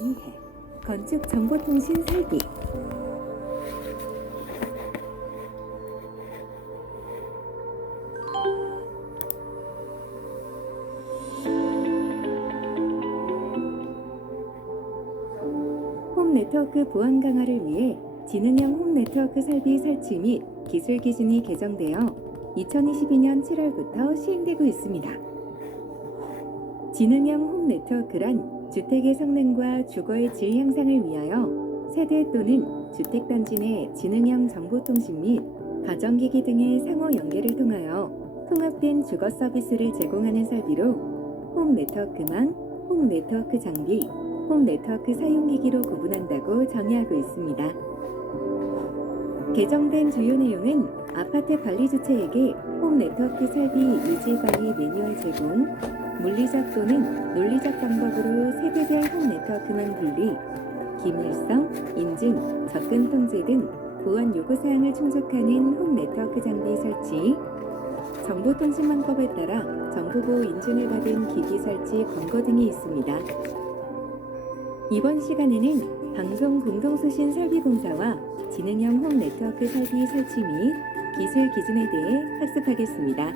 위해 건축정보통신 설비 홈 네트워크 보안 강화를 위해 지능형 홈 네트워크 설비 설치 및 기술 기준이 개정되어 2022년 7월부터 시행되고 있습니다. 지능형 홈 네트워크란 주택의 성능과 주거의 질 향상을 위하여 세대 또는 주택단지 내 지능형 정보통신 및 가전기기 등의 상호 연계를 통하여 통합된 주거 서비스를 제공하는 설비로 홈 네트워크망, 홈 네트워크 장비, 홈 네트워크 사용기기로 구분한다고 정의하고 있습니다. 개정된 주요 내용은 아파트 관리 주체에게 홈 네트워크 설비 유지 관리 매뉴얼 제공, 물리적 또는 논리적 방법으로 세대별 홈 네트워크망 분리, 기밀성, 인증, 접근 통제 등 보안 요구사항을 충족하는 홈 네트워크 장비 설치, 정보통신망법에 따라 정보보호 인증을 받은 기기 설치 권고 등이 있습니다. 이번 시간에는 방송공동수신 설비공사와 지능형 홈 네트워크 설비 설치 및 기술 기준에 대해 학습하겠습니다.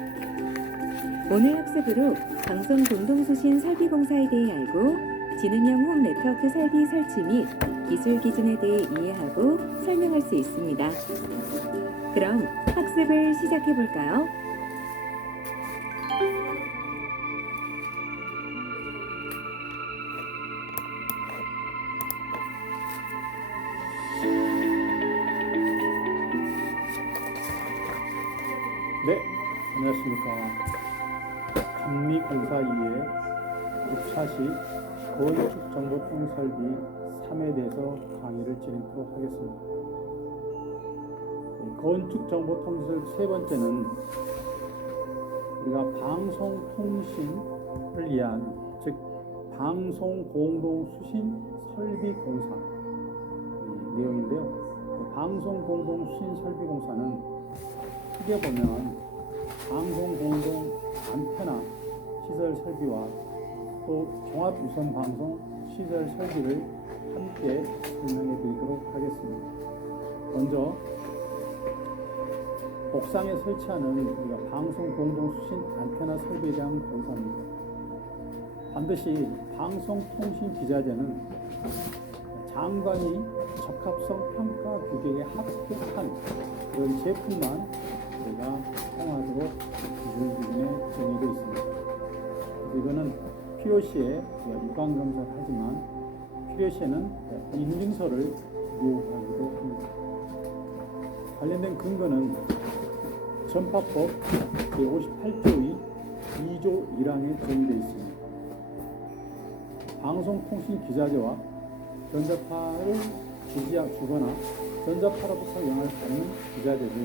오늘 학습으로 방송공동수신 설비공사에 대해 알고 지능형 홈 네트워크 설비 설치 및 기술 기준에 대해 이해하고 설명할 수 있습니다. 그럼 학습을 시작해 볼까요? 네, 안녕하십니까. 감리공사 2의 입사시 건축정보통설비 3에 대해서 강의를 진행하도록 하겠습니다. 건축정보통설비 세 번째는 우리가 방송통신을 위한 즉 방송공동수신 설비공사 내용인데요. 방송공동수신 설비공사는 크게 보면 방송공동 안테나 시설 설비와 또 종합유선방송 시설 설비를 함께 설명해 드리도록 하겠습니다. 먼저 옥상에 설치하는 우리가 방송공동수신 안테나 설비에 대한 공사입니다. 반드시 방송통신기자재는 장관이 적합성 평가 규격에 합격한 그런 제품만 우리가 사용하도록 기준에 정해져 있습니다. 그래서 이거는 필요시에 유관 검사를 하지만 필요시에는 인증서를 요구하기도 합니다. 관련된 근거는 전파법 제58조의 2조 1항에 정의되어 있습니다. 방송통신 기자재와 전자파를 주거나 전자파로부터 영향을 받는 기자재를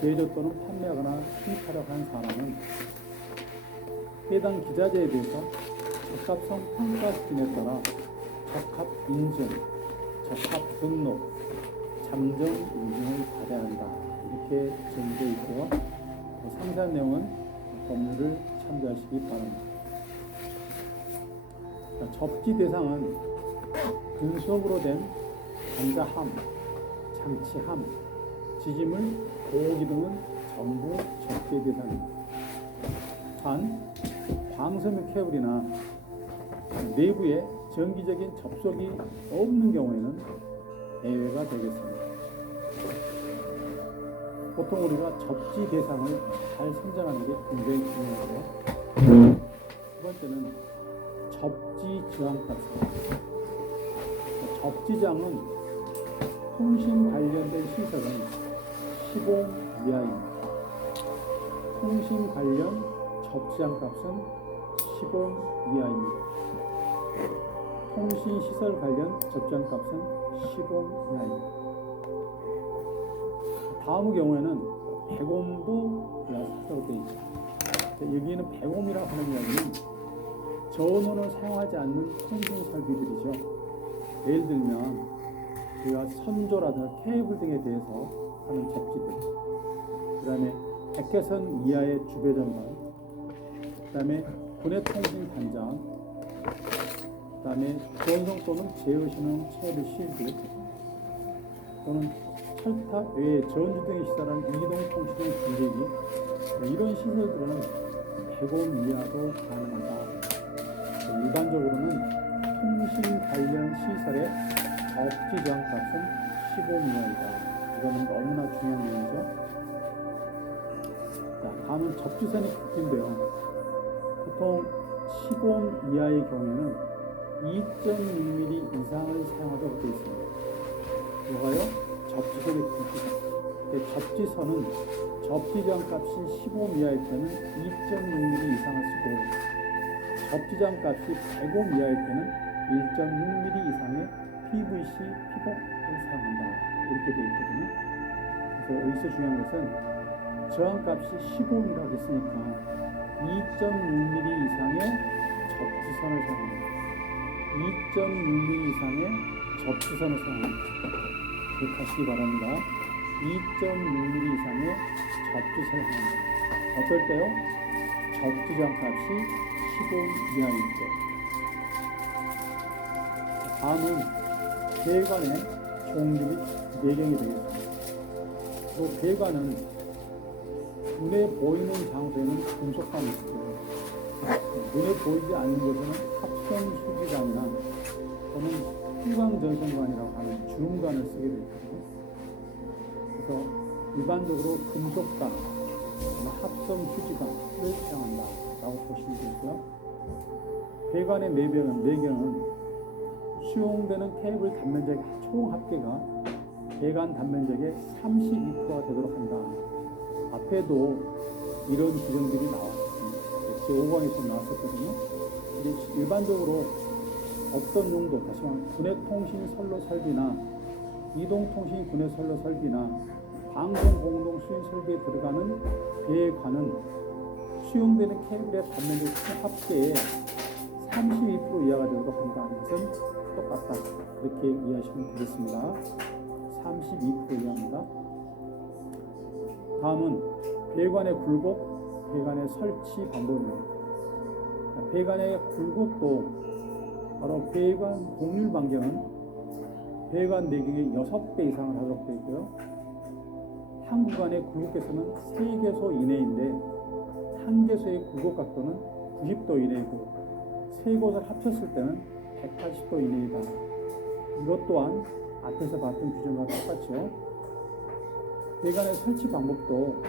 제조 또는 판매하거나 수입하려고 하는 사람은 해당 기자재에 대해서 적합성 평가 기준에 따라 적합 인증, 적합 등록, 잠정 인증을 받아야 한다. 이렇게 정의되어 있고요. 상세한 내용은 법률을 참조하시기 바랍니다. 접지 대상은 금속으로 된 전자함, 장치함, 지지물, 공기 등은 전부 접지 대상입니다. 단, 광섬유 케이블이나 내부에 정기적인 접속이 없는 경우에는 예외가 되겠습니다. 보통 우리가 접지 대상을 잘 선정하는 게 굉장히 중요하고요. 두 번째는 접지 저항값입니다. 접지장은 통신 관련된 시설은 시공 이하입니다. 통신 관련 접지장 값은 시공 이하입니다. 통신 시설 관련 접지장 값은 시공 이하입니다. 다음 경우에는 백옴도 하도록 되어 있죠. 여기는 백옴이라고 하는 이야기는 전원을 사용하지 않는 통신 설비들이죠. 예를 들면 우리가 선조라든가 케이블 등에 대해서 하는 접지들, 그 다음에 백회선 이하의 주배 전방, 그 다음에 군의 통신 단장, 그다음에 전송 또는 제어신용 체류 실드 또는 철탑 외에 전주 등에 시설한 이동통신용 분리기 이런 시설들은 100원 이하도 가능하다. 일반적으로는 통신 관련 시설의 접지 저항값은 15원 이하이다. 이거는 너무나 중요한 내용이죠. 자, 다음은 접지선의 크기인데요. 보통 15원 이하의 경우에는 2.6mm 이상을 사용하도록 되어 있습니다. 이거요? 접지선의 크기. 접지선은 접지장값이 15옴 이하일 때는 2.6mm 이상을 쓰고 접지장값이 100옴 이하일 때는 1.6mm 이상의 PVC 피복을 사용한다. 이렇게 되어 있거든요. 그래서 여기서 중요한 것은 저항값이 15옴이라고 했으니까 2.6mm 이상의 접지선을 사용합니다. 2.6mm 이상의 접지선을 사용합니다. 기억하시기 바랍니다. 2.6mm 이상의 접지선을 사용합니다. 어떨 때요? 접지장값이 15옴 이하일 때. 다음은 배관의 종류 및 내경이 되겠습니다. 또 배관은 눈에 보이는 장소에는 금속관이 있고요. 눈에 보이지 않는 곳에는 합선 수지관이나 또는 후광전선관이라고 하는 주름관을 쓰게 되어 있거든요. 그래서 일반적으로 금속관, 합선 휴지관을 사용한다라고 보시면 되고요. 배관의 내경은 수용되는 케이블 단면적의 총 합계가 배관 단면적의 32%가 되도록 한다. 앞에도 이런 규정들이 나왔습니다. 제5강에서 나왔었거든요. 근데 일반적으로 어떤 용도, 다시 말하면 군해통신 선로 설비나 이동통신 군해 선로 설비나 방송 공동 수인 설비에 들어가는 배관은 수용되는 케이블의 단면적 총 합계의 32% 이하가 되도록 한다는 것은 똑같다. 그렇게 이해하시면 되겠습니다. 32% 이하입니다. 다음은 배관의 굴곡, 배관의 설치 방법입니다. 배관의 굴곡도 바로 배관 공률 반경은 배관 내경의 6배 이상을 하도록 되어 있고요. 한 구간의 굴곡계수는 3개소 이내인데 한 개소의 굴곡 각도는 90도 이내이고 세 곳을 합쳤을 때는 180도 이내이다. 이것 또한 앞에서 봤던 규정과 똑같죠. 배관의 설치 방법도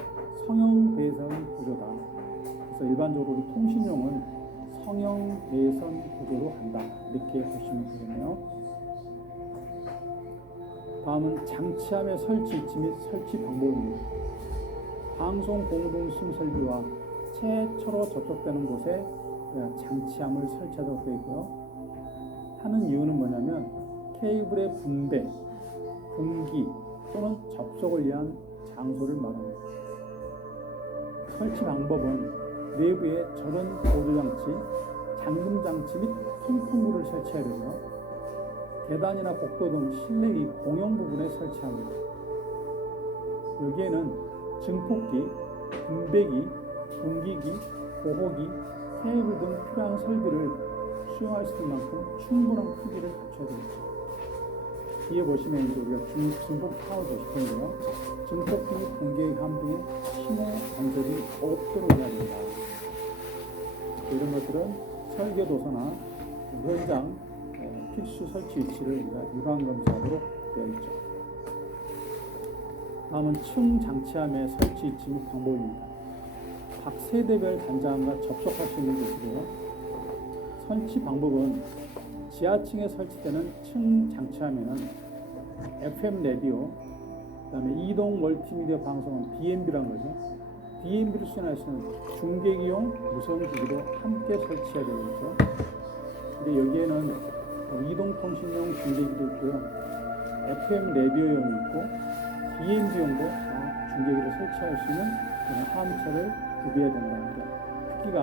성형 배선 구조다. 그래서 일반적으로 우리 통신용은 성형 배선 구조로 한다. 이렇게 보시면 되겠네요. 다음은 장치함의 설치 위치 및 설치 방법입니다. 방송 공동 수용 설비와 최초로 접촉되는 곳에 장치함을 설치하도록 되어 있고요. 하는 이유는 뭐냐면 케이블의 분배, 분기 또는 접속을 위한 장소를 말합니다. 설치 방법은 내부에 전원 보조장치, 잠금장치 및 통풍구를 설치해야 되고요. 계단이나 복도 등 실내의 공용 부분에 설치합니다. 여기에는 증폭기, 분배기, 분기기, 보호기, 케이블 등 필요한 설비를 수용할 수 있는 만큼 충분한 크기를 갖춰야 되겠죠. 뒤에 보시면 이제 우리가 증폭 타워 보실 텐데요. 증폭기, 분계기, 함등의 신호 간섭이 없도록 해야 됩니다. 이런 것들은 설계도서나 현장 필수 설치 위치를 우리가 유관 검사하도록 되어 있죠. 다음은 층 장치함의 설치 위치 및 방법입니다. 각 세대별 단자함과 접속할 수 있는 곳이고요. 설치 방법은 지하층에 설치되는 층 장치함에는 FM 라디오, 그다음에 이동 멀티미디어 방송은 DMB라는 거죠. DMB를 수행할 수 있는 중계기용 무선기기도 함께 설치해야 되겠죠. 근데 여기에는 이동통신용 중계기도 있고요. FM 라디오용이 있고 DMB용도 다 중계기를 설치할 수 있는 그런 함체를 구비해야 된다는 게 크기가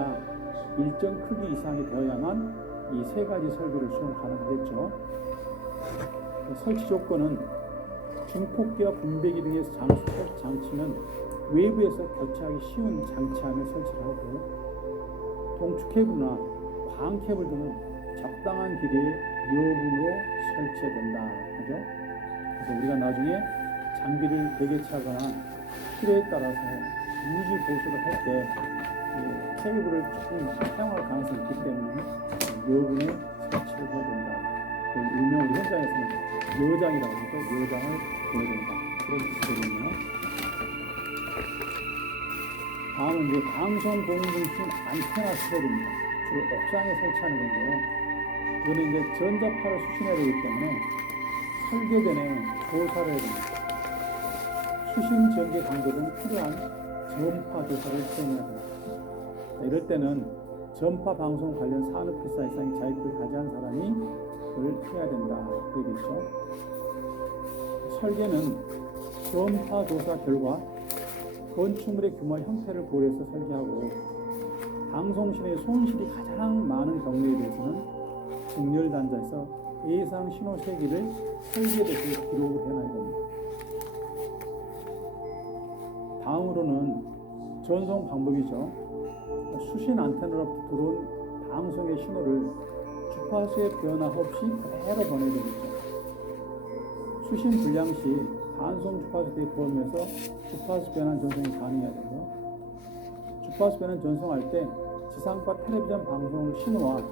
일정 크기 이상이 되어야만 이 세 가지 설비를 수용 가능하겠죠. 설치 조건은 증폭기와 분배기 등의 장치는 외부에서 교체하기 쉬운 장치함에 설치를 하고 동축 케이블이나 광 케이블 등은 적당한 길이의 여분으로 설치해야 된다. 그죠? 그래서 우리가 나중에 장비를 대개차거나 필요에 따라서 유지 보수를 할 때 케이블을 조금 사용할 가능성이 있기 때문에 여분에 설치를 해야 된다. 그 일명 우리 현장에서는 여장이라고 해서 여장을 해야 된다. 그런 뜻이거든요. 다음은 이제 방송 공중신 안테나 수설입니다. 주로 옥상에 설치하는 건데요. 이거는 이제 전자파를 수신해야 되기 때문에 설계 전에 조사를 해야 됩니다. 수신 전개 강도 등 필요한 전파 조사를 수행해야 됩니다. 이럴 때는 전파 방송 관련 산업 회사 이상의 자격을 가진 사람이 그걸 해야 된다. 그러겠죠. 설계는 전파 조사 결과 건축물의 규모와 형태를 고려해서 설계하고 방송신의 손실이 가장 많은 경로에 대해서는 직렬단자에서 예상 신호 세기를 설계도시에 기록을 해놔야 됩니다. 다음으로는 전송 방법이죠. 수신 안테나로부터 들어온 방송의 신호를 주파수의 변화 없이 그대로 보내야 되겠죠. 수신 불량 시 반송 주파수대에 포함해서 주파수 변환 전송이 가능해야 되고요. 주파수 변환 전송할 때 지상파 텔레비전 방송 신호와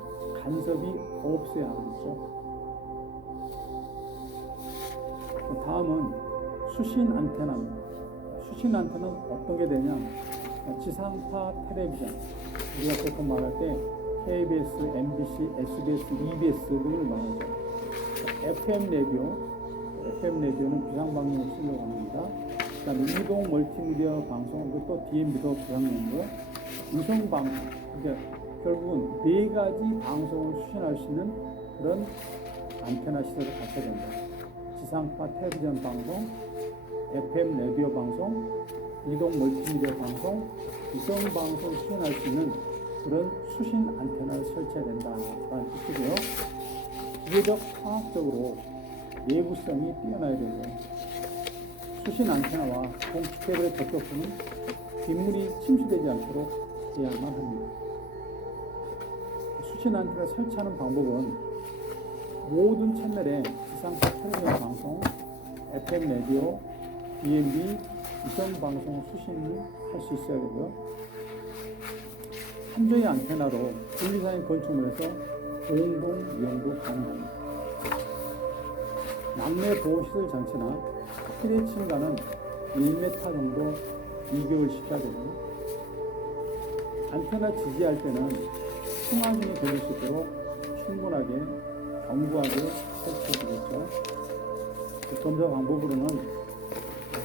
간섭이 없어야 하겠죠. 다음은 수신 안테나입니다. 수신 안테나는 어떤 게 되냐? 지상파 텔레비전, 우리가 보통 말할 때 KBS, MBC, SBS, EBS 등을 말하죠. FM 라디오는 비상방송을 쓰려고 합니다. 그 다음에 이동 멀티미디어 방송, 그리고 또 DMB도 비상용이고요. 위성방송, 그러니까 결국은 4가지 방송을 수신할 수 있는 그런 안테나 시설을 갖춰야 된다. 지상파 텔레비전 방송, FM 라디오 방송, 이동 멀티미디어 방송, 위성방송 수신할 수 있는 그런 수신 안테나를 설치해야 된다라는 뜻이고요. 기계적 화학적으로 내구성이 뛰어나야 되고요. 수신 안테나와 공축 케이블의 접촉부는 빗물이 침수되지 않도록 해야만 합니다. 수신 안테나 설치하는 방법은 모든 채널에 지상파 텔레비전 방송, FM 라디오, DMB, 위성방송 수신을 할 수 있어야 되고요. 한 조의 안테나로 분리사인 건축물에서 공동 이용도 가능합니다. 낙뢰 보호시설 장치나 피해 침과는 1m 정도 이교를 시켜야 되고요. 안테나 지지할 때는 승화균이 걸릴 수 있도록 충분하게 견고하게 설치해주겠죠. 검사 방법으로는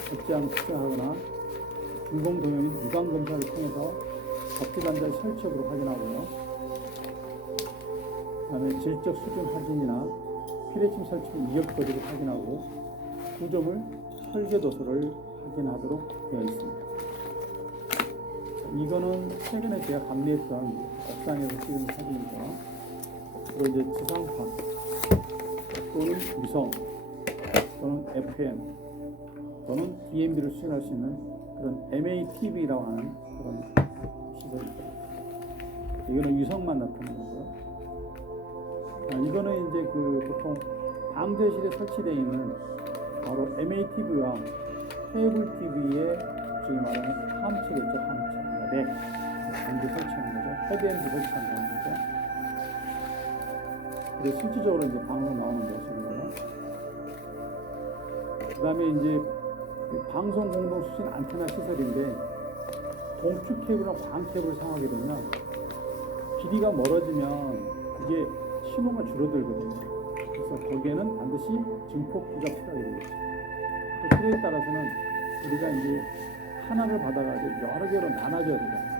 적재함 측정하거나 중공동형인 유관 검사를 통해서 접지단자의 설치력으로 확인하고요. 그 다음에 질적 수준 확인이나 피뢰침 설치 이격 거리를 확인하고 구조물 설계 도서를 확인하도록 되어 있습니다. 이거는 최근에 제가 감리했던 옥상에서 찍은 사진이죠. 그리고 이제 지상파 또는 위성 또는 FM 또는 DMB를 수신할 수 있는 그런 MATV라고 하는 그런 시설입니다. 이거는 위성만 나타나는 거고요. 이거는 이제 그 보통 방제실에 설치되어 있는 바로 MATV와 케이블 TV의 저희 말하는 함체겠죠. 함체. 방제 설치하는 거죠. 헤드엔드 설치하는 거죠. 그래서 실질적으로 이제 방송 나오는 것이고요. 그 다음에 이제 방송 공동 수신 안테나 시설인데 동축 케이블이나 광 케이블을 사용하게 되면 길이가 멀어지면 이게 신호가 줄어들거든요. 그래서 거기에는 반드시 증폭기가 필요하게 되겠죠. 그 필요에 따라서는 우리가 이제 하나를 받아가지고 여러 개로 나눠줘야 되잖아요.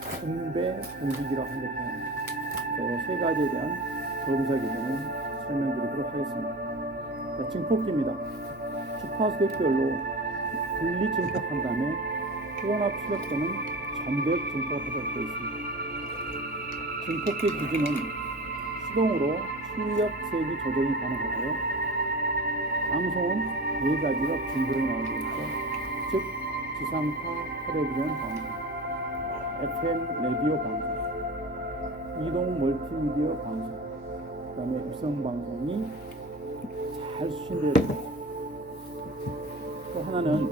그래서 분배, 분기기라고 하는 게 필요합니다. 그래서 세 가지에 대한 검사 기준을 설명드리도록 하겠습니다. 자, 증폭기입니다. 주파수 대표별로 분리 증폭한 다음에 호환압 출력 또는 전대역 증폭을 하도록 되어 있습니다. 증폭기의 기준은 수동으로 출력 세기 조정이 가능하고요. 방송은 4가지가 분부로 나오고 있죠. 즉 지상파 텔레비전 방송, FM 라디오 방송, 이동 멀티미디어 방송, 그다음에 위성 방송이 잘 수신되어야 됩니다. 또 하나는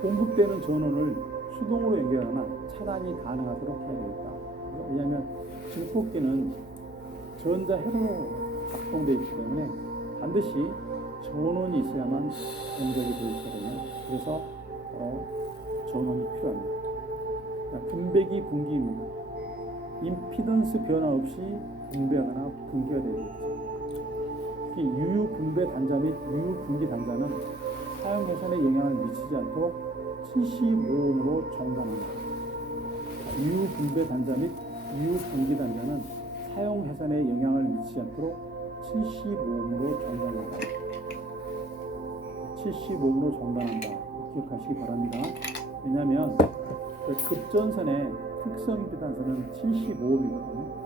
공급되는 전원을 수동으로 연결하거나 차단이 가능하도록 해야 되겠다. 왜냐하면 증폭기는 전자 회로로 작동되어 있기 때문에 반드시 전원이 있어야만 연결이 되어 있거든요. 그래서 전원이 필요합니다. 분배기 분기입니다. 임피던스 변화 없이 분배하거나 분기가 되겠죠. 특히 유유 분배 단자 및 유유 분기 단자는 사용 회선에 영향을 미치지 않도록 75ohm으로 정단합니다. 유유 분배 단자 및 유유 분기 단자는 사용 회선에 영향을 미치지 않도록 75ohm으로 정단한다. 75ohm로 정단한다. 기억하시기 바랍니다. 왜냐하면 급전선의 특성 임피던스는 75ohm이거든요.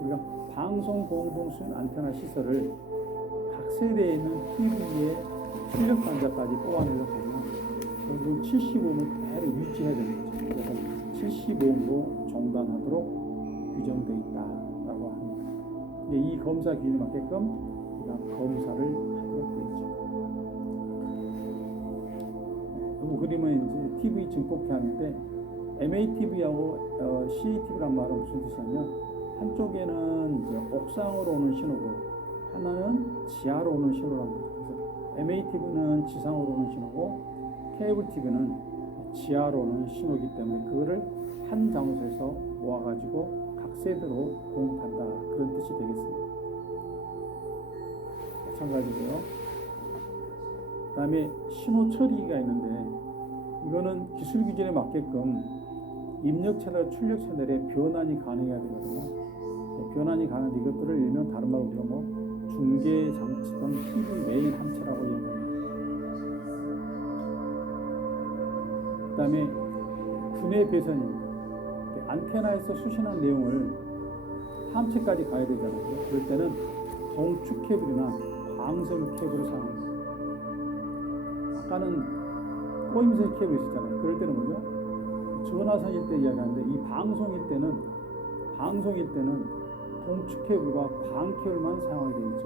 우리가 방송 공동수신 안테나 시설을 각 세대에 있는 TV의 출력 단자까지 뽑아내려고 하면 결국 75ohm을 그대로 유지해야 되는 거죠. 그래서 75ohm로 정단하도록 규정되어 있다라고 합니다. 이 검사 기준에 맞게끔 우리가 검사를 하도록 되어 있죠. 이 그림은 이제 TV 증폭기 하는데 MATV하고 CATV란 말은 무슨 뜻이냐면 한쪽에는 이제 옥상으로 오는 신호고 하나는 지하로 오는 신호라는 거죠. 그래서 MATV는 지상으로 오는 신호고 케이블 TV는 지하로 오는 신호이기 때문에 그거를 한 장소에서 모아가지고 각 세대로 공급한다 그런 뜻이 되겠습니다. 마찬가지고요. 그 다음에 신호 처리가 있는데 이거는 기술 기준에 맞게끔 입력 채널, 출력 채널에 변환이 가능해야 되거든요. 변환이 가능한데 이것들을 일명 다른 말로 우리가 중계 장치 등 TV 메인 함체라고 얘기합니다. 그 다음에 분해 배선입니다. 안테나에서 수신한 내용을 함체까지 가야 되잖아요. 그럴 때는 동축 케이블이나 광선 케이블을 사용합니다. 아까는 꼬임선 케이블 있었잖아요. 그럴 때는 뭐죠? 전화선일 때 이야기하는데 이 방송일 때는 동축 케이블과 광 케이블만 사용하게 되어 있죠.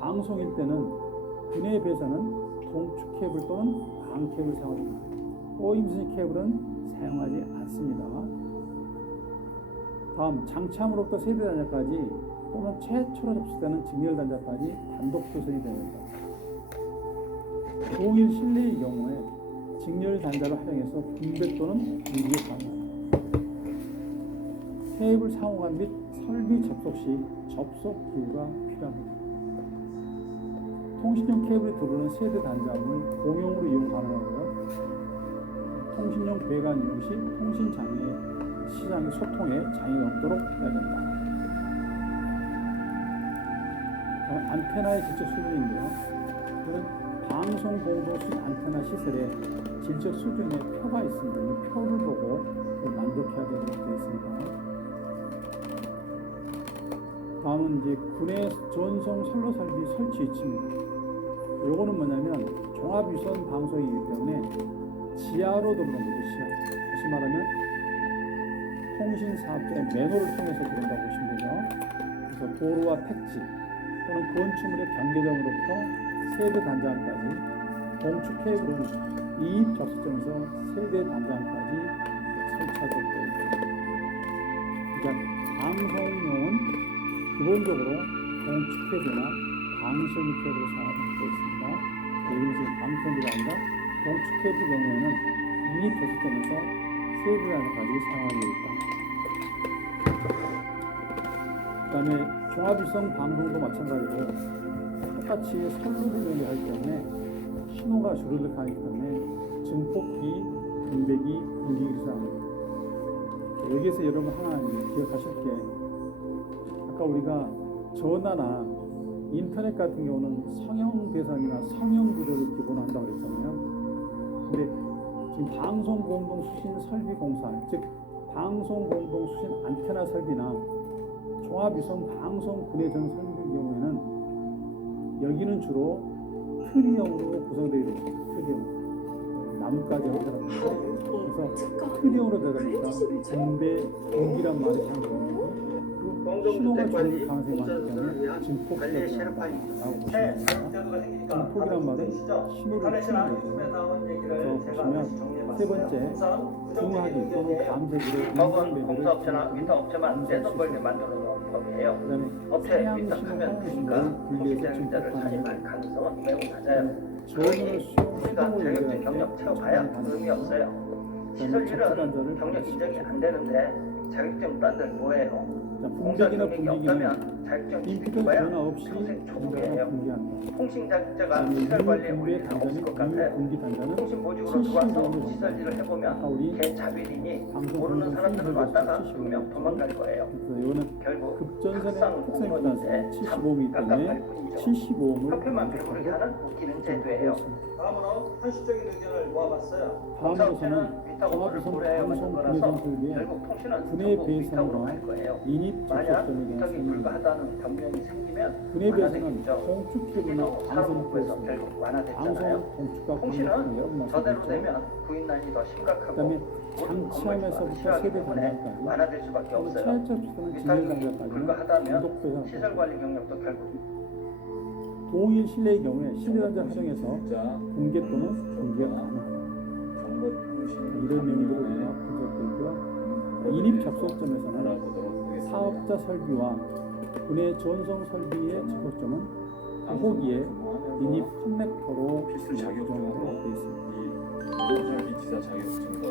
방송일 때는 분해 배선은 동축 케이블 또는 광 케이블을 사용합니다. 꼬임선 케이블은 사용하지 않습니다. 다음 장치함으로부터 세대 단자까지 또는 최초로 접수되는 직렬 단자까지 단독 배선이 됩니다. 동일 실내의 경우에 직렬 단자를 활용해서 분배 또는 분기가 가능합니다. 케이블 상호간 및 설비 접속 시 접속 기구가 필요합니다. 통신용 케이블이 들어오는 세대 단자를 공용으로 이용 가능하고요. 통신용 배관 이용 시 통신 장애 시장의 소통에 장애가 없도록 해야 된다. 안테나의 질적 수준인데요. 이는 방송 공동수신 안테나 시설에 질적 수준의 표가 있습니다. 이 표를 보고 만족해야 되는 것도 있습니다. 다음은 이제 군의 전송 선로 설비 설치 위치입니다. 요거는 뭐냐면 종합 유선 방송이기 때문에 지하로 들어오는 거죠. 지하. 다시 말하면 통신 사업자의 매너를 통해서 들어온다고 보시면 되죠. 그래서 도로와 택지 또는 건축물의 경계점으로부터 세대 단자까지 동축 케이블은 이입 접수점에서 세대 단자까지 설치하도록 되어 있습니다. 그러니까 방송용은 기본적으로 동축 케이블이나 방송 케이블을 사용하도록 되어 있습니다. 여기는 지금 방송이라 아니라 동축 케이블 경우에는 이입 접수점에서 세대 단자까지 사용하고 있다. 그 다음에 종합위성 방송도 마찬가지로 똑같이 선로를 연결하기 때문에 신호가 주르륵 가기 때문에 증폭기, 분배기, 분기기를 사용합니다. 여기에서 여러분 하나 기억하실 게 아까 우리가 전화나 인터넷 같은 경우는 성형 배선이나 성형 구조를 기본으로 한다고 그랬잖아요. 근데 지금 방송 공동 수신 설비 공사, 즉 방송 공동 수신 안테나 설비나 종합위성 방송 분해전 설비의 경우에는 여기는 주로 트리형으로 구성되어 있습니다. 트리형. 나뭇가지 하더라고요. 그래서 트리형으로 되다 보니까 분배, 분기란 말이 사용됩니다. 그리고 신호가 줄을 가능성이 많기 때문에 증폭기가 들어간다라고 보시면 됩니다. 증폭이란 말은 신호를 푸는 거죠. 그래서 보시면 세 번째, 중화기 또는 감색으로 법은 공사업체나 위탁업체만 떼돈벌게 만들어 놓은 법이에요. 그다음에 업체 사양 위탁하면 신호 되니까 하우스를 분리해서 통신자료를 증폭하는 사용할 가능성은 매우 낮아요. 저온으로 수용 우리가 시동을 자격증 연결할 경력 때 채워봐야 의미 없어요. 시설일은 경력 인정이 안 되는데 자격증 딴들 뭐예요? 공사 분배기나 경력이 분기기는 없다면 자격증 인풋 취득해봐야 전화 없이 평생 분배가 초보예요. 분기한다. 통신 자격자가 시설 관리에 분배 올리는 없을 단자는 것 같아요. 분기 단자는 통신 보직으로 들어와서 75를 시설 일을 해보면 우리 걔 자비리니 방송 모르는 공동 사람들은 수익률에서 왔다가 75. 분명 도망갈 거예요. 그래서 이거는 결국 급전선의 탁상 특성에 공무원인데 따라서 참 75이기 때문에 깝깝할 뿐이죠. 75음을 협회만 배부르게 하는 웃기는 제도예요. 다음으로 현실적인 의견을 모아봤어요. 다음으로서는 위탁 업무를 종합우선 고려해야 만든 방송 거라서 분해선 설비에 결국 통신은 분해 전부 위탁으로 배선과 갈 거예요. 인입 만약 접촉점에 대한 위탁이 설명, 불가하다는 변명이 생기면 분해 배선은 완화되겠죠. 공축 이게 케이블이나 너무 방송 사업부에서 케이블, 결국 완화됐잖아요. 방송 공축과 통신은 공유는 여러 번 저대로 말씀드렸죠. 되면 구인난이 더 심각하고 그다음에 모든 장치함에서부터 건물이 세대 때문에 단장까지 완화될 수밖에 없어요. 차약적 주소는 위탁이 진행 단자까지는 불가하다면 단독 배선, 시설 관리 경력도 결국 동일 실내의 경우에 실내 단자 활용해서 공개 또는 공개가 가능합니다. 이런 내용들을 우리가 분석되고요. 인입 접속점에서는 사업자 설비와 분해 전송 설비의 접속점은 호기에 인입 커넥터로 필수 자격증으로 구성되어 있습니다. 이 운전설비 기사 자격증과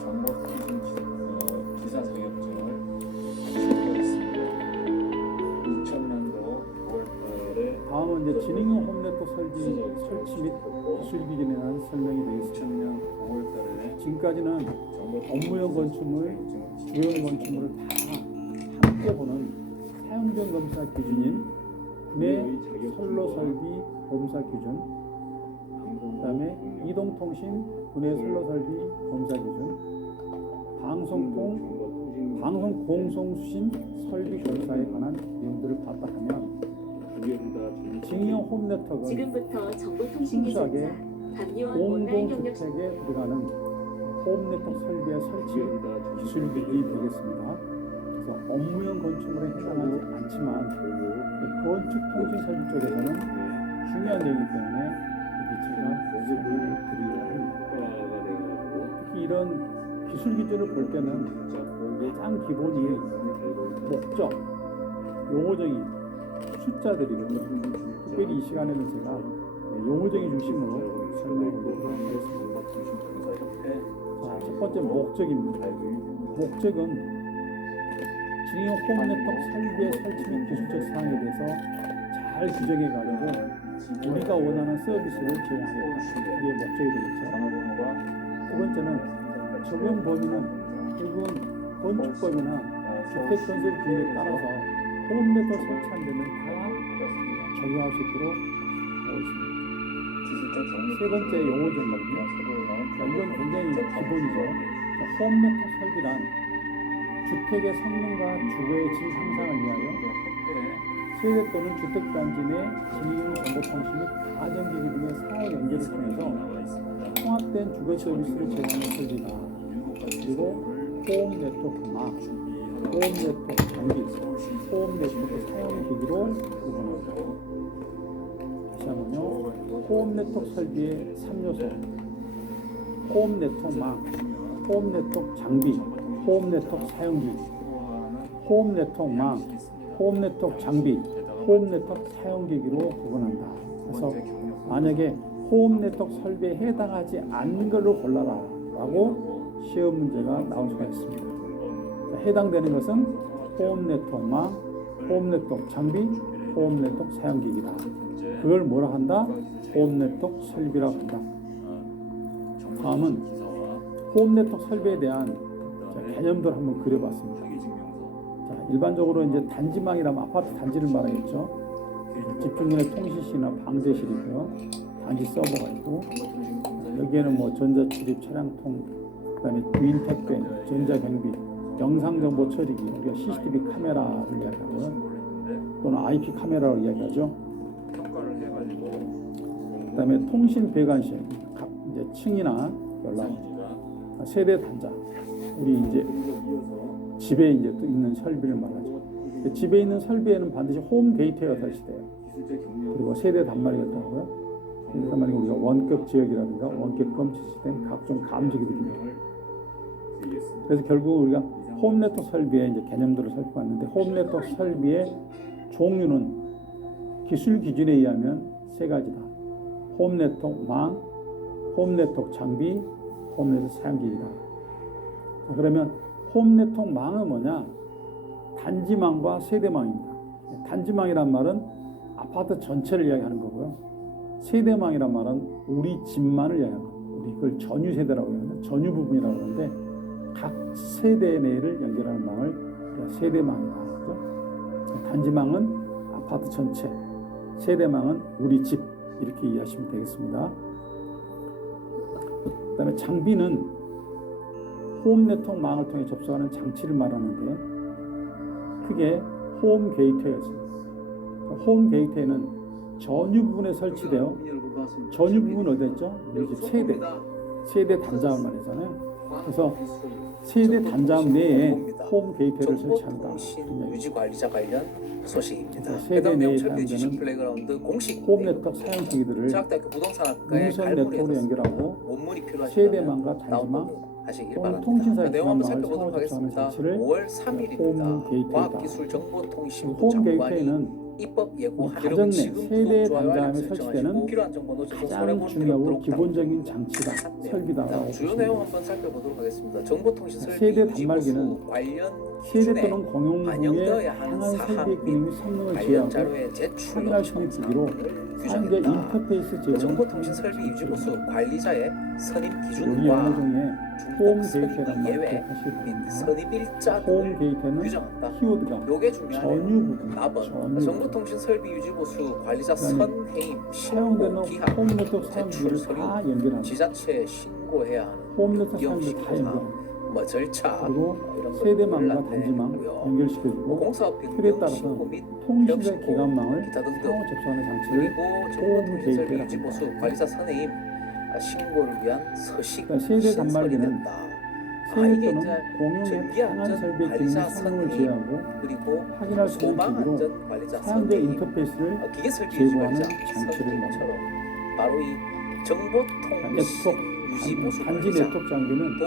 정보통신 기사 자격증을 취득하였습니다. 2000년도 5월달에 다음은 이제 지능형 홈네트워크 설비 설치 및 기술 기준에 대한 설명이 되겠습니다. 2000년 5월달에 지금까지는 업무용 건축물, 주요 건축물을 다 함께 보는 사용전 검사 기준인 분해 선로 설비 검사 기준, 그다음에 이동통신 분해 선로 설비 검사 기준, 방송 공송수신 설비 검사에 관한 내용들을 봤다 하면 징용 홈네트워크는 지금부터 정보통신기술자 순수하게 담요원 온라인 경력 공동주택에 들어가는 홈네트워크 설비의 설치 기술들이 되겠습니다. 그래서 업무용 건축물에 해당하지 않지만 건축 통신 설비 쪽에서는 중요한 내용이기 때문에 여기 제가 설명을 드리려고 합니다. 특히 이런 기술 기준을 볼 때는 가장 기본이 목적, 용어정의, 숫자들이거든요. 특별히 이 시간에는 제가 용어정의 중심으로 설명을 드리도록 하겠습니다. 자, 첫 번째 목적입니다. 목적은 진용 홈네트워크 설비의 설치 및 기술적 사항에 대해서 잘 규정해가지고 우리가 원하는 서비스를 제공하겠다. 이게 목적이 되겠죠. 두 번째는 적용 범위는 결국은 건축법이나 주택 건설 규칙에 따라서 홈네트워크 설치한 데는 다 적용할 수 있도록 하고 있습니다. 세 번째 용어 정보입니다. 이건 굉장히 기본이죠. 홈네트워크 설비란 주택의 성능과 주거의 질 향상을 위하여 세대 또는 주택단지 내 진용 정보통신 및 가정기기 등의 사후 연결을 통해서 통합된 주거 서비스를 제공하는 설비다. 그리고 홈 네트워크망, 홈 네트워크 장비, 홈 네트워크 사용 기기로 구분합니다. 다시 한번요. 홈 네트워크 설비의 3요소, 홈 네트워크망, 홈 네트워크 장비, 홈 네트워크 사용기기, 홈 네트워크망, 홈 네트워크 장비, 홈 네트워크 사용기기로 구분한다. 그래서 만약에 홈 네트워크 설비에 해당하지 않는 걸로 골라라 라고 시험 문제가 나올 수가 있습니다. 자, 해당되는 것은 홈 네트워크망, 홈 네트워크 장비, 홈 네트워크 사용기기다. 그걸 뭐라 한다? 홈 네트워크 설비라고 한다. 다음은 홈 네트워크 설비에 대한 개념들 한번 그려봤습니다. 자, 일반적으로 이제 단지망이라면 아파트 단지를 말하겠죠. 집중전에 통신실이나 방제실이고요. 단지 서버가 있고 여기에는 뭐 전자출입, 차량통, 그다음에 주인 택배, 전자경비, 영상정보 처리기, 우리가 CCTV 카메라를 이야기하고요. 또는 IP 카메라로 이야기하죠. 그다음에 통신 배관실, 각 이제 층이나 연락, 세대 단자. 우리 이제 집에 이제 또 있는 설비를 말하죠. 집에 있는 설비에는 반드시 홈 게이트웨이가 설치돼요. 기술자 경력 그리고 세대 단말이가 있다고요. 세대 단말이 우리가 원격 지역이라든가 원격검 지시된 각종 감지기들이 있습니다. 드리겠습니다. 그래서 결국 우리가 홈 네트워크 설비의 이제 개념들을 살펴봤는데 홈 네트워크 설비의 종류는 기술 기준에 의하면 세 가지다. 홈 네트워크 망, 홈 네트워크 장비, 홈 네트워크 사용기기다. 자, 그러면 홈 네트워크 망은 뭐냐? 단지망과 세대망입니다. 단지망이란 말은 아파트 전체를 이야기하는 거고요. 세대망이란 말은 우리 집만을 이야기하는 거예요. 우리 그걸 전유 세대라고 하는데 전유 부분이라고 하는데 각 세대 내를 연결하는 망을 우리가 세대망이다. 그죠? 단지망은 아파트 전체, 세대망은 우리 집 이렇게 이해하시면 되겠습니다. 그다음에 장비는 홈 네트워크 망을 통해 접속하는 장치를 말하는데 크게 홈 게이트웨이였습니다. 홈 게이트웨이는 전유 부분에 설치되어 전유 부분 어디 있죠? 우리 집 세대 단자를 말하잖아요. 그래서 세대 단자함 내에 홈 게이트웨이를 설치한다. 유지 관리자 관련 소식입니다. 세대 해당 내에 내용 철폐 지식 사용되는 플레이그라운드 공식 홈 네트워크 사용 기기들을 대학교 부동산학과의 무선 네트워크로 연결하고 원문이 필요하시다면 세대망과 단지망 다운로드 하시길 또는 바랍니다. 통신사의 내용 한번 기관망을 살펴보도록 상호 접속하는 하겠습니다. 장치를 5월 홈 3일입니다. 게이트웨이다. 과학기술정보통신부 홈 장관이 게이트웨이는 입법 예고한 가정 여러분 내 지금 세대 구독, 좋아요, 단자함에 알람 설치되는 설정하시고 필요한 정보 놓쳐서 가장 손해보는 중요하고 없도록 기본적인 장치다, 설비다라고 주요 보시면 내용 됩니다. 한번 살펴보도록 하겠습니다. 정보통신 설비 세대 유지 단말기는 보수 관련 세대 기준에 또는 공용부의 반영되어야 하는 다양한 사항 설비의 및 기능이 성능을 관련 제어하고 자료의 제출 확인할 수 있는 요청 기기로 사항을 사용자 규정했다. 인터페이스 제공, 정보통신 설비 유지 보수 관리자의 선임 우리 기준과 영어 중에 홈 중복 게이트웨이란 선임 말을 예외 기억하시기 및 바랍니다. 선임 일자 홈 등을 게이트웨이는 규정한다. 키워드가 요게 중요하네요. 전유 부분, 4번 전유 정보통신 설비 유지 보수 관리자 선해임 사용되는 신고 기한 홈 네트워크 제출 사용기를 서류 다 연결하는 지자체에 신고해야 하는 홈 네트워크 유형 사용기를 다 신고사항 연결하는 뭐 절차 그리고 이런 세대망과 것들을 단지망 안내했고요. 연결시켜주고 공사업 필요에 변경 따라서 신고 및 통신사 신고, 기관망을 기타 등등. 상호 접속하는 장치를 그리고 정보통신 설비 게이트웨이라고 유지 보수 합니다. 관리자 선해임 신고를 위한 서식 그러니까 세대 단말기는 신설이 된다. 세대 이게 또는 이제 공용의 전기 다양한 안전 설비의 기능이 관리자 성능을 선임 제어하고 그리고 확인할 수 있는 소방 기기로 안전 관리자 사용자 선임 인터페이스를 기계 설비 유지 제공하는 관리자 장치를 선임처럼 바로 이 정보통신 네트워크 유지 보수 단지 관리자 네트워크 장비는 또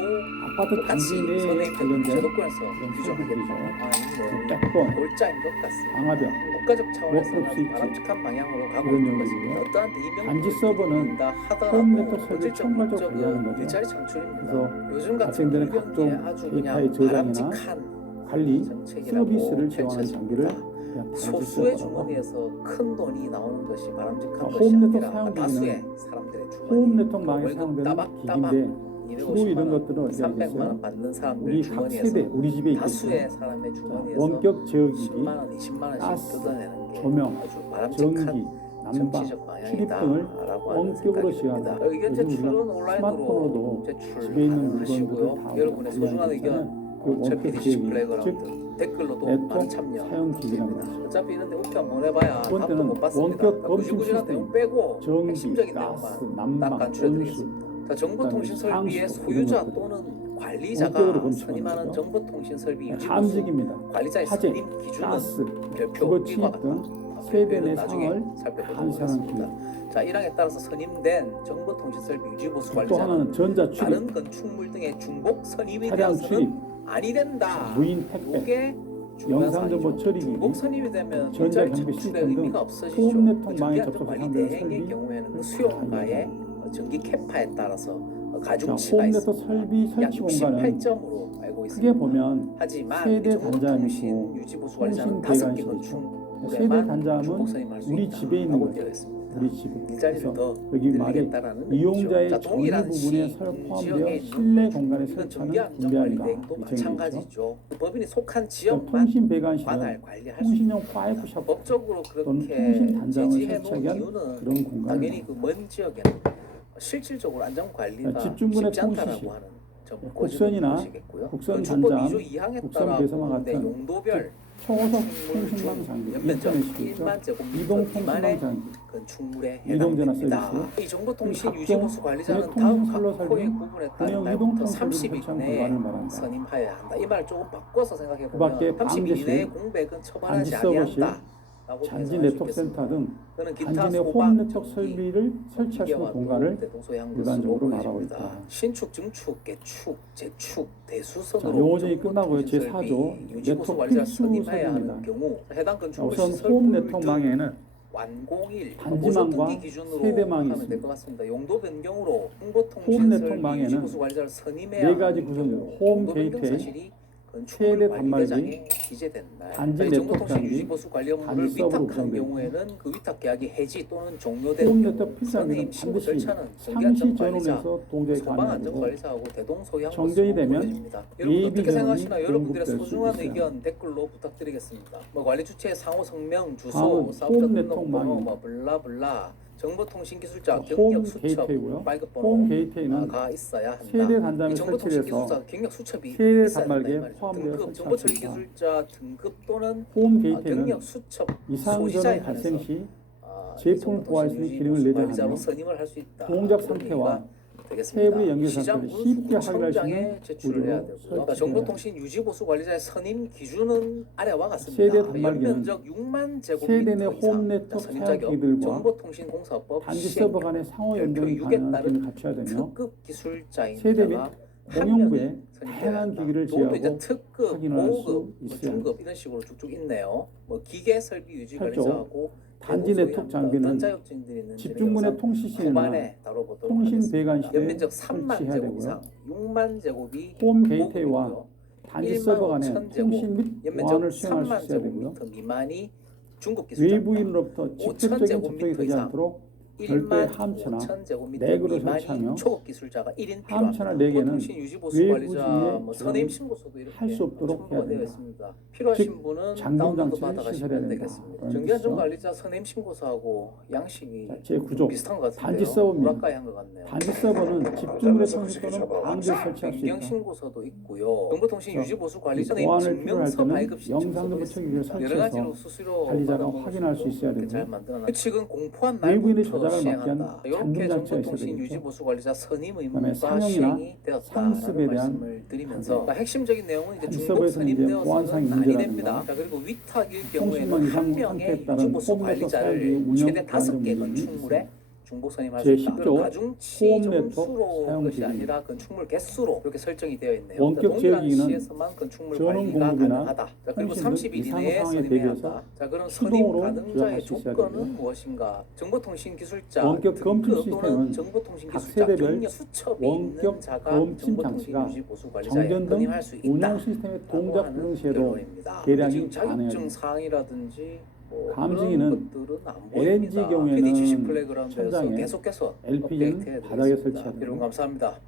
아파트 똑같이 단지 내에 선임 관련된 제도권에서 이런 규정하겠다. 설비들이죠. 뭐 백본, 골자인 것 같습니다. 방화벽, 국가적 차원에서 워크룹 스위치, 바람직한 방향으로 가고 이런 있는 용어들이고요. 것입니다. 어떠한 대의명 단지 서버는 홈 네트워크 설비를 총괄적으로 관리하는 거죠. 일자리 창출입니다. 그래서 요즘 같은 발생되는 불경기에 각종 아주 데이터의 그냥 저장이나 바람직한 관리, 정책이라고 서비스를 제공하는 펼쳐집니다. 장비를 그냥 단지 소수의 서버라고 주머니에서 큰 돈이 나오는 것이 바람직한 자, 것이 홈 네트워크 아니라 사용 다수의 사람들의 주머니 홈 네트워크 망에 월급 사용되는 따박따박 기기인데 주로 이런 것들은 어디에 300만 있겠어요? 원 받는 사람들 우리 각 주머니에서 세대, 우리 집에 있겠죠. 다수의 사람의 주머니에서 원격 제어기기, 10만 원, 20만 원씩 가스, 뜯어내는 게 조명, 아주 바람직한 전기, 난방, 정치적 출입 등을 방향이다라고 하는 원격으로 생각입니다. 제어한다. 의견 요즘 제출은 우리가 온라인으로 스마트폰으로도 제출 집에 있는 가능하시고요. 물건들을 다 여러분의 소중한 관리하는 의견 거잖아요. 그 철 원격 PDC 제어기, 플레이그라운드 즉 댓글로도 많은 네트워크 참여 사용 기기란 부탁드립니다. 말이죠. 어차피 이런데 우편 보내봐야 두 답도 번째는 못 받습니다. 원격 검증 구질구질한 시스템, 내용 빼고 전기, 핵심적인 가스, 내용만 딱 난방, 온수, 간추려드리겠습니다. 자, 정보통신 그다음에 설비의 상수, 소유자 이런 것들. 또는 원격으로 관리자가 검증하는 선임하는 거죠. 정보통신 설비 유지 보수 함직입니다. 관리자의 화재, 선임 기준은 가스, 별표 주거 이와 취입 같다. 등 세대 내 나중에 상황을 살펴보도록 감시하는 하겠습니다. 자, 1항에 따라서 선임된 정보통신 설비 유지 보수 또 관리자는 하나는 전자 다른 출입, 건축물 등의 중복 선임에 차량 대해서는 출입, 아니 된다. 무인 택배, 이게 중요한 영상 정보 사항이죠. 처리기, 중복 선임이 되면 전자 일자리 경비 창출의 시스템 등 의미가 없어지죠. 홈 네트워크 망에 전기안전 접속한 관리 데는 대행의 설비, 경우에는 그 다 수요가의 전기 캐파에 따라서 자, 가중치가 홈 있습니다. 네트워크 설비 약 설치 공간은 68점으로 알고 있습니다. 크게 보면 하지만 세대 이 정보통신 단자함이고 유지보수 통신 관리자는 5개 대관실이죠. 건축물에만 세대 단자함은 중복 선임할 수 우리 있다 집에 있는 라고 거죠. 되어 있습니다. 우리 집에. 일자리를 그래서 더 여기 말이 늘리겠다라는 이용자의 의미죠. 자, 전유 동일한 부분에 시 포함되어 지역에 실내 공간에 이건 설치하는 전기안전 군대 관리 아니다. 대행도 이렇게 얘기했죠. 마찬가지죠. 법인이 속한 또 지역만 통신 배관실은 관할 관리할 수 통신용 있습니다. 파이프 샵 법적으로 또는 그렇게 통신 단자함을 제지해 놓은 설치하기 위한 이유는 그런 공간을 당연히 그 먼 지역에는 실질적으로 안전 관리가 집중군의 쉽지 않다라고 통신 하는 국선이나 국선 단장, 국선 배선과 같은 용도별 초고속 통신망 장비, 연면적 인터넷이 있죠. 1만 제곱미터 이동 통신망 미만의 장비, 건축물에 이동전화 해당됩니다. 서비스, 이 정보통신 각종 유지보수 관리자는 국내 다음 통신 선로 각호의 설비, 구분에 군용 따른 이동 날부터 통신 30일 설치한 이내에 공간을 말한다. 선임하여야 한다. 이 말을 조금 바꿔서 생각해 그 밖에 보면 30일 방제실, 이내에 공백은 처벌하지 단지 서버실, 아니한다. 잔지 네트워크 센터 등 또는 기타 단지 내 홈 소방, 네트워크 설비를 설치할 수 있는 공간을 일반적으로 말하고 있다. 신축, 증축, 개축, 재축, 자, 대수선으로 요원이 끝나고요. 제4조 유지보수 네트워크 관리자 필수 선임해야 설비입니다. 하는 경우 해당 건축물 우선 시설 홈 등 네트워크망에는 완공일 단지망과 보조등기 기준으로 세대망이 하면 될 있습니다. 것 같습니다. 용도 변경으로 홈 홍보통신설비 네트워크망에는 유지보수 관리자를 선임해야 네 가지 하는 구성이요. 경우 홈 용도 변경 게이트웨이, 사실이 세대 건축물 단말기, 관리대장에 기재된다. 단지 이 네트워크 정보통신 장비, 유지보수 관리 업무를 단지 서버로 위탁한 구성됩니다. 경우에는 그 위탁 계약이 해지 또는 홈 종료되는 네트워크 경우 필수장비는 선임 신고 반드시 절차는 상시 전기안전관리자, 전원에서 동작이 가능하고 소방안전관리사하고 대동소양 정전이 되면 여러분 예비 어떻게 생각하시나 전원이 여러분들의 공급될 수 소중한 있어요. 의견 댓글로 부탁드리겠습니다. 뭐 관리 주체의 상호 성명, 주소, 다음은 사업자 홈 등록번호, 네트워크망입니다. 뭐 블라블라, 정보통신기술자 홈 경력 수첩, 게이트웨이고요. 홈 빨급번호가 게이트웨이는 있어야 한다. 세대 단자를 이 정보통신기술자 설치해서 경력 수첩이 세대 있어야 한다. 단말기에 이 말이죠. 포함되어 등급, 설치할 수 있다. 정보처리기술자 등급 또는 홈 게이트웨이는 경력 수첩 이상 소지자에 전원 발생 한해서 시 제품을 보호할 수 있는 기능을 내장하며 관리자로 선임을 할 수 있다. 동작 그런 상태와 얘기가 되겠습니다. 세부의 연결 시장 상태를 쉽게 확인할 수 군수구청장에 있는 제출을 해야 구조로 되고요. 그러니까 설치해야 정보통신 유지보수 관리자의 선임 기준은 아래와 같습니다. 세대 단말기는 연면적 6만 세대 제곱미터 내 이상 홈 네트워크 선임 사용 자격, 기기들과 정보통신공사법 단지 시행 서버 간의 상호 별표 연동이 6에 가능한 따른 기능을 갖춰야 되며 특급 기술자인 세대 및 자가 공용부에 한 명이 선임돼야 다양한 한다. 기기를 또는 이제 제어하고 특급, 확인할 수 고급, 뭐 있어야 중급 이런 식으로 쭉쭉 있네요. 뭐 기계 설비 유지 철저, 관리자하고 단지 대부소위 네트워크 합니다. 장비는 어떤 자격증들이 있는지 집중군의 통신 시에나 후반에 다뤄보도록 통신 하겠습니다. 배관 시대에 연면적 3만 설치해야 제곱 되고요. 이상 6만 제곱이 홈 게이트웨이와 고급이고요. 단지 1만 서버 간의 5천 통신 및 연면적 보안을 수행할 수 3만 있어야 되고요. 제곱미터 미만이 중급 기술자입니다. 외부인으로부터 5천 직접적인 제곱미터 접촉이 되지 이상 않도록 별도의 1만 함처나 5천 제곱미터 내구를 미만이 설치하며 초급 기술자가 1인 함처나 필요합니다. 내개는 통신 유지보수 외부 관리자 주위에 뭐 선임 신고서도 이렇게 할 수 없도록 첨부가 해야 되어 됩니다. 있습니다. 필요하신 즉, 분은 잠금 다운로드 장치를 받아가시면 시설해야 된다. 되겠습니다. 그런 전기안전관리자 선임 신고서하고 양식이 자, 제 구조. 비슷한 것 같은데요. 단지 서버입니다. 오락가이 한것 같네요. 단지 서버는 집중군의 통신 또는 방지에 설치할 수 변경 있다. 신고서도 있고요. 정보통신 자, 유지보수 이 관리자 보안을 필요로 할 증명서 때는 발급 신청서도 영상정보 있습니다. 체계를 여러 가지로 설치해서 수수료 관리자가 받아보는 확인할 수 있어야 이렇게 잘 되고요. 만들어놨. 규칙은 공포한 외부인의 날부터 조작을 막기 위한 시행한다. 잠금 이렇게 장치가 있어야 정보통신 되겠죠. 유지보수 관리자 선임 그다음에 의무가 상용이나 시행이 상습에 되었다라는 대한 말씀을 드리면서 그러니까 핵심적인 내용은 이제 단지 중복 서버에서는 이제 보안상의 선임되어서는 아니 문제라든가 됩니다. 자, 그리고 위탁일 통신망 경우에는 이상 한 상태에 명의 따른 유지보수 홈 네트워크 사용비 관리자를 운영 최대 보안 5개 문제는 건축물에 중복 선임할 수 있다. 제10조 가중치 홈 네트워크 점수로 사용 것이 기준입니다. 아니라 건축물 개수로 이렇게 설정이 되어 있네요. 원격 동일한 제어기기는 시에서만 건축물 전원 관리가 공급이나 가능하다. 자, 그리고 통신 등 30일 이상 이내에 상황에 선임해야 대비해서 한다. 자, 그럼 선임 수동으로 가능자의 조작할 수 있어야 조건은 되고요. 무엇인가? 정보통신 기술자 원격 검침 등급 시스템은 또는 정보통신 각 기술자 세대별 경력 수첩이 원격 있는 자가 검침 정보통신 장치가 유지보수 관리자에 정전 등 선임할 수 있다. 운영 시스템의 동작 하는 불능 시에도 결론입니다. 계량이 지금 가능해야 자격증 됩니다. 사항이라든지 뭐 감지기는 그런 것들은 안 LNG 보입니다. 경우에는 PDGC 플레이그라운드에서 천장에 계속해서 LPG는 업데이트해 바닥에 드리겠습니다. 설치해야 됩니다. 여러분 감사합니다.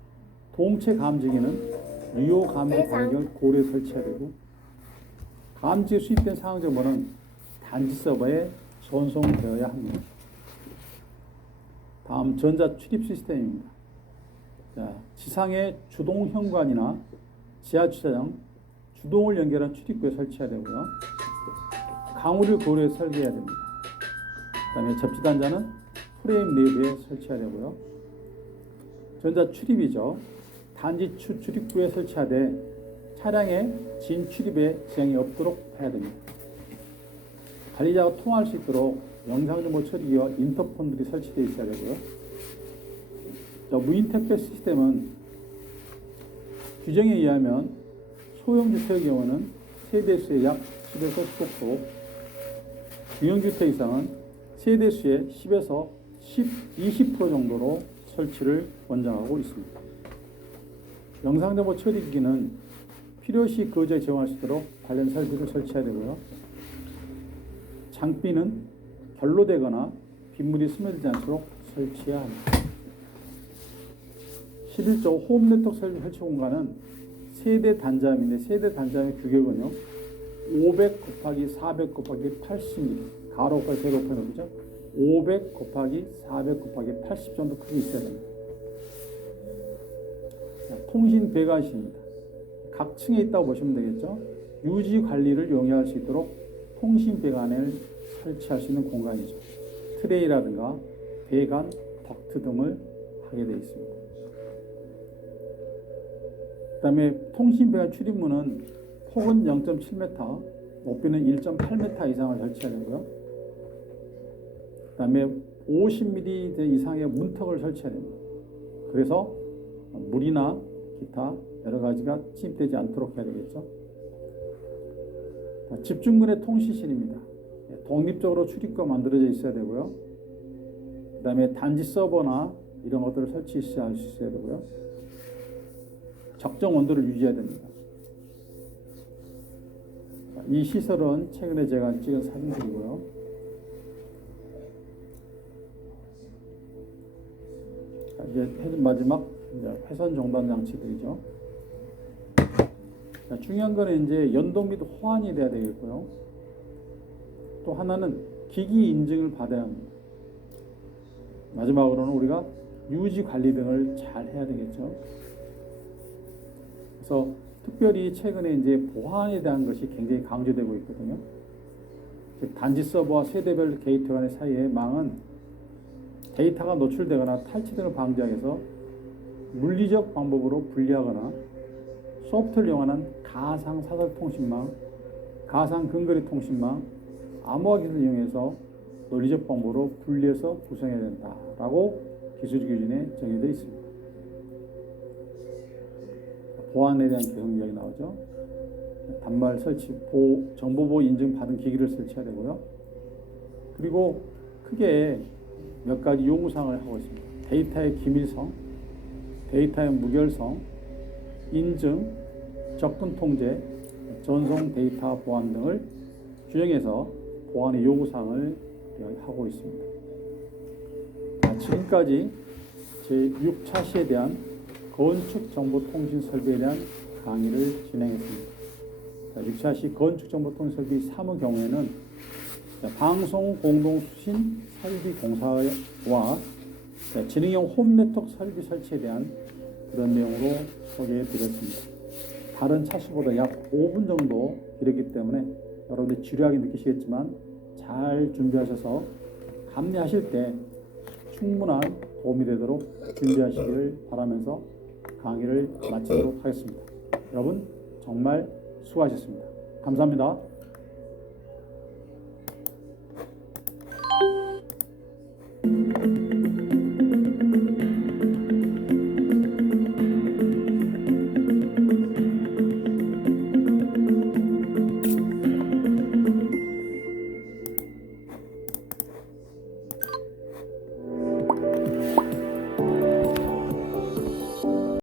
동체 감지기는 유효 감지 간격을 고려해 설치해야 되고 감지에 수입된 상황 정보는 단지 서버에 전송되어야 합니다. 다음 전자 출입 시스템입니다. 자, 지상의 주동 현관이나 지하 주차장, 주동을 연결한 출입구에 설치해야 되고요. 강우를 고려해 설계해야 됩니다. 그다음에 접지 단자는 프레임 내부에 설치해야 되고요. 전자 출입이죠. 단지 출입구에 설치하되 차량의 진 출입에 지장이 없도록 해야 됩니다. 관리자가 통화할 수 있도록 영상정보 처리기와 인터폰들이 설치되어 있어야 되고요. 무인 택배 시스템은 규정에 의하면 소형주택의 경우는 세대수의 약 10에서 15%, 중형주택 이상은 세대수의 10에서 20% 정도로 설치를 권장하고 있습니다. 영상정보 처리기기는 필요시 거주에 제공할 수 있도록 관련 설비를 설치해야 되고요. 장비는 결로되거나 빗물이 스며들지 않도록 설치해야 합니다. 11조 홈 네트워크 설치 공간은 세대 단자함인데 세대 단자함의 규격은요 500 곱하기 400 곱하기 80mm 가로 곱하기 세로 곱하기 높이죠. 500 곱하기 400 곱하기 80 정도 크기 있어야 됩니다. 통신 배관실입니다. 각 층에 있다고 보시면 되겠죠. 유지 관리를 용이할 수 있도록 통신 배관을 설치할 수 있는 공간이죠. 트레이라든가 배관, 덕트 등을 하게 되어 있습니다. 그 다음에 통신 배관 출입문은 폭은 0.7m, 높이는 1.8m 이상을 설치해야 되고요. 그 다음에 50mm 이상의 문턱을 설치해야 됩니다. 그래서 물이나 기타 여러 가지가 침입되지 않도록 해야 되겠죠. 집중근의 통신실입니다. 독립적으로 출입구가 만들어져 있어야 되고요. 그 다음에 단지 서버나 이런 것들을 설치할 수 있어야 되고요. 적정 온도를 유지해야 됩니다. 이 시설은 최근에 제가 찍은 사진들이고요. 이제 마지막 회선 정단 장치들이죠. 중요한 거는 이제 연동 및 호환이 돼야 되겠고요. 또 하나는 기기 인증을 받아야 합니다. 마지막으로는 우리가 유지 관리 등을 잘 해야 되겠죠. 그래서 특별히 최근에 이제 보안에 대한 것이 굉장히 강조되고 있거든요. 즉 단지 서버와 세대별 게이트 간의 사이의 망은 데이터가 노출되거나 탈취 등을 방지하기 위해서 물리적 방법으로 분리하거나 소프트웨어를 이용한 가상 사설 통신망, 가상 근거리 통신망, 암호화 기술을 이용해서 논리적 방법으로 분리해서 구성해야 된다라고 기술 기준에 정해져 있습니다. 보안에 대한 개선 이야기 나오죠. 단말 설치, 정보보호 인증 받은 기기를 설치해야 되고요. 그리고 크게 몇 가지 요구사항을 하고 있습니다. 데이터의 기밀성, 데이터의 무결성, 인증, 접근 통제, 전송 데이터 보안 등을 규정해서 보안의 요구사항을 하고 있습니다. 지금까지 제6차 시에 대한 건축정보통신 설비에 대한 강의를 진행했습니다. 6차 시 건축정보통신 설비 3의 경우에는 방송공동수신 설비공사와 지능형 홈네트워크 설비 설치에 대한 그런 내용으로 소개해 드렸습니다. 다른 차수보다 약 5분 정도 길었기 때문에 여러분들이 지루하게 느끼시겠지만 잘 준비하셔서 감리하실 때 충분한 도움이 되도록 준비하시기를 바라면서 강의를 마치도록 하겠습니다. 여러분 정말 수고하셨습니다. 감사합니다.